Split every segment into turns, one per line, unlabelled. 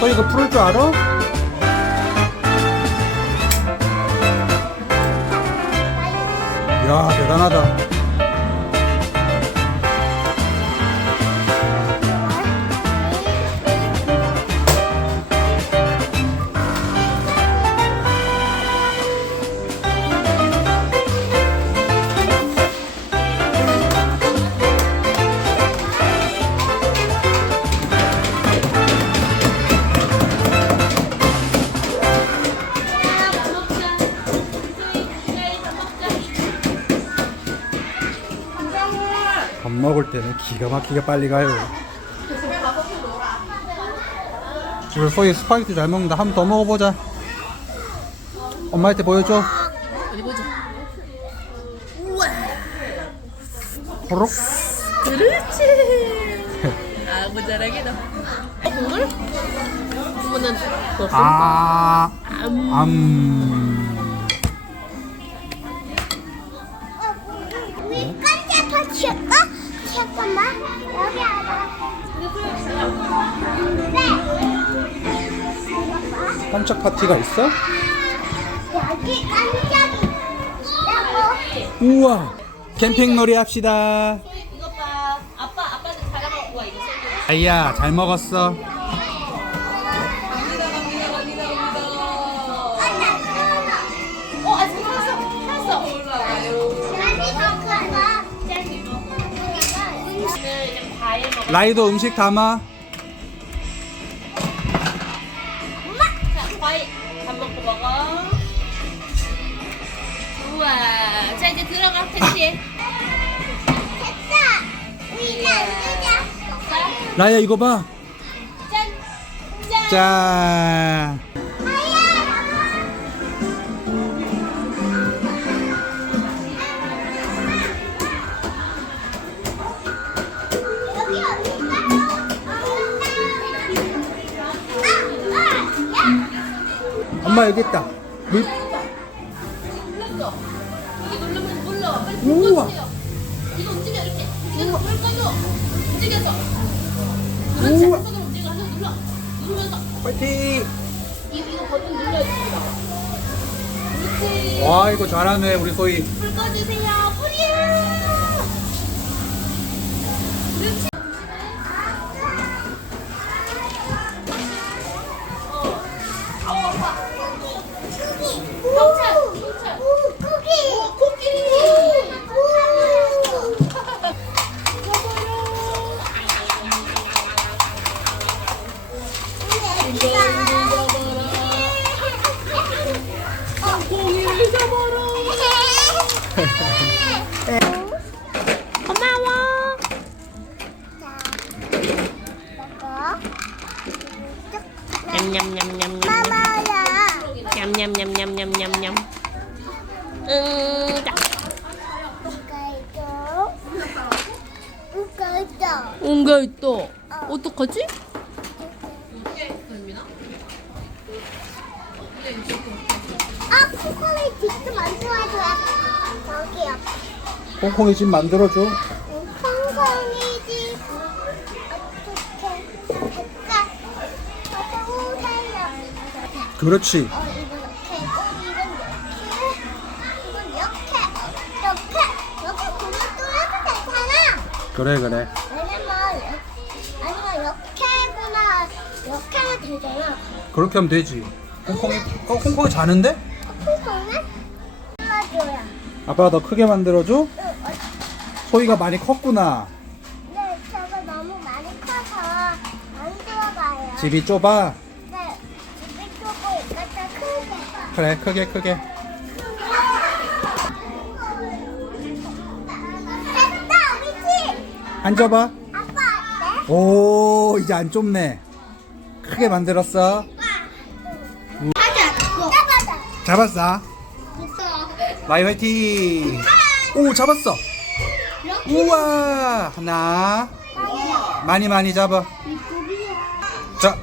너 이거 풀을 줄 알아? 야 대단하다. 막히게 빨리 가요. 우리 소희 스파게티 잘 먹는다. 한 번 더 먹어보자. 엄마한테 보여줘.
어디 보자.
호록.
그렇지. 아구 잘하기다. 어, 국물? 국물은 더
아. 암.
우리 깜짝 터치할까? 잠깐만 여기 알아. 네.
깜짝 파티가 있어?
여기 깜짝이 있다고.
우와. 캠핑 놀이 합시다. 아이야 잘 먹었어.
어
라이도 음식 담아.
자 과일 밥 먹고 먹어. 우와. 자 이제 들어가 택시에.
됐다. 우리 남주자.
자
라야 이거 봐.
짠. 짠.
짠. 엄마 여기 있다. 물.
눌렀어. 여기 누르면 눌러. 빨리 불
우와.
꺼주세요. 이거 움직여 이렇게. 이거 불 꺼줘. 움직여서. 그렇지.
우와.
한 손으로 움직여. 한손 눌러. 누르면서.
파이팅.
이거, 이거 버튼 눌러 주세요. 그렇지.
와 이거 잘하네 우리 소희.
불 꺼주세요. 불이야. 그렇지. 고마워. 냠냠냠냠냠.
마마야.
냠냠냠냠냠냠냠. 응, 자.
우가이도. 우가이도.
뭔가 있다. 어떡하지?
아, 코코넛 직접 만들어줘야 저기요.
콩콩이 집 만들어줘.
콩콩이 집 어떻게 할까? 어서 오세요.
그렇지.
어, 이건 이렇게, 어, 이건 이렇게, 이건 이렇게, 이렇게, 이렇게 구멍 뚫어도 괜찮아.
그래 그래.
왜냐면 아니면 이렇게구나, 이렇게 하면 되잖아.
그렇게 하면 되지. 콩콩이 어 콩콩이 자는데?
콩콩은? 맞아요.
아빠가 더 크게 만들어줘. 소희가 많이 컸구나.
네, 저거 너무 많이 커서 안 들어가요.
집이 좁아.
네, 집이 조금 갖다 크게.
그래, 크게, 크게.
됐다, 집.
앉아봐.
아빠 어때?
오, 이제 안 좁네. 크게 만들었어.
하자.
잡았어. 마이 화이팅! 오, 잡았어. 우와, 하나. 많이 많이 잡아. 자.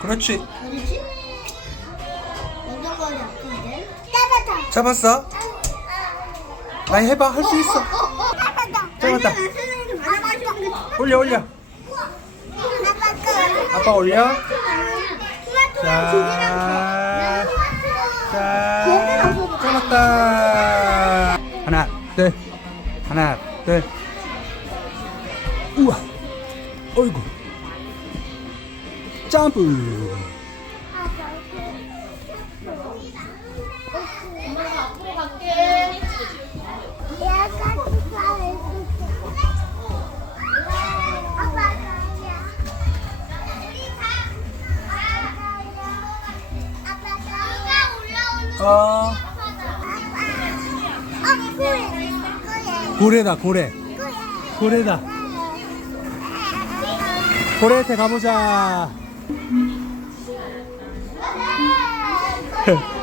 그렇지. 잡았어. 많이 해봐. 할 수 있어.
잡았다.
잡았다. 올려, 올려. 아빠 올려. 자. 자. 잡았다. 하나, 둘. 하나, 둘. 우와. 어이구. 점프. 어. 고래다, 고래. 고래다. 고래한테 가보자.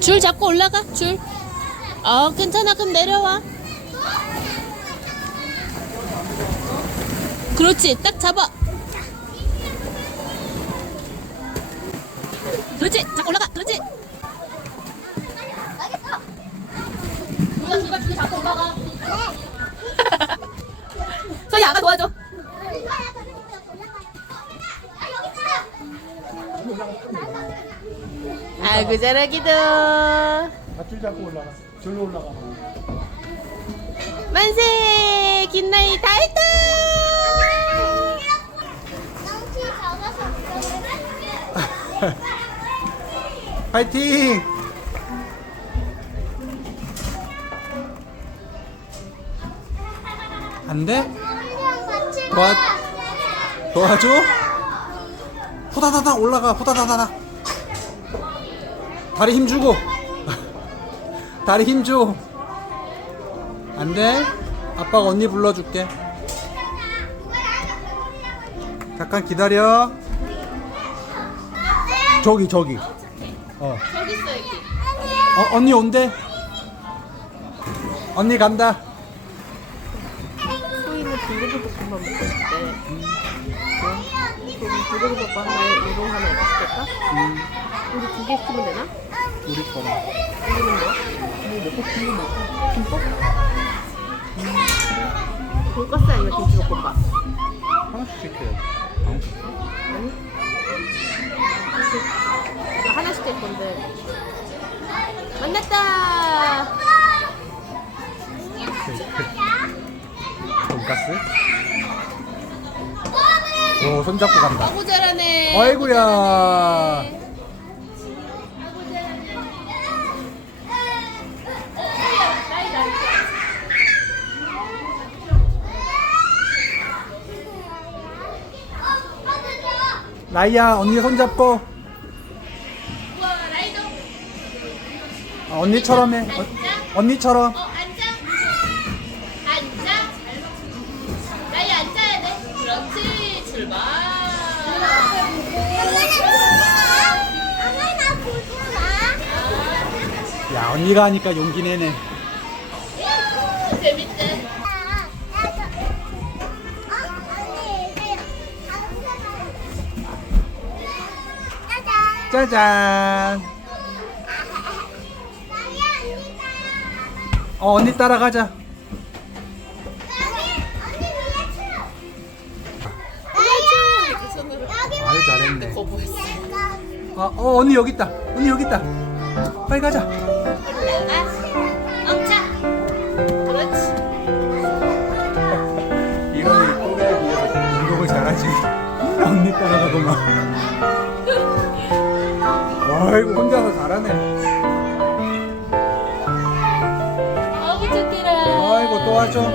줄 잡고 올라가, 줄. 어, 괜찮아. 그럼 내려와. 그렇지. 딱 잡아. 그렇지. 잡고 올라가. 그렇지. 잡고 올라가. 소희 아가 도와줘. 아이고 잘하기도.
줄 잡고 올라가. 줄로 올라가.
만세! 긴나이 다 했다!
파이팅! 안 돼? 도와, 도와줘? 후다다다 올라가, 후다다다다. 다리 힘 주고. 다리 힘 줘. 안 돼? 아빠가 언니 불러줄게. 잠깐 기다려. 저기, 저기. 어.
저기 있어 여기.
어, 언니 온대. 언니 간다.
고기볶음밥 하나에 우동 하나 이렇게 시킬까? 우리 두 개 시키면 되나?
우리 거만.
우리는 뭐? 뭐 먹고 싶은 거 먹고. 김밥? 음. 돈가스 아니면 김치볶음밥?
하나씩 시켜요.
아니? 나 하나 시킬 건데. 만났다!
돈가스? 오, 손잡고 간다.
아구 잘하네.
아이고야. 라이야, 언니 손잡고.
우와.
어, 언니처럼 해. 어, 언니처럼. 언니가 하니까 용기 내네.
재밌대.
짜잔.
짜잔. 어, 언니 따라가자. 아유, 잘했네.
거부했어.
어, 어, 언니 여기 있다. 언니 여기 있다. 빨리 가자. 언니 따라가고만. 아이고, 혼자서 잘하네.
아우 좋더라.
아이고, 또 하죠.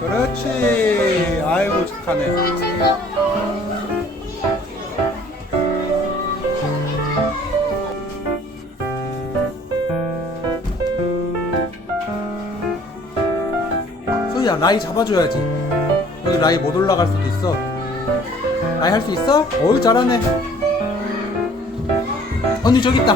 그렇지. 아이고, 착하네.
최고.
소희야, 라이 잡아줘야지. 여기 라이 못 올라갈 수도 있어. 라이 할 수 있어? 어우, 잘하네. 언니 저기 있다.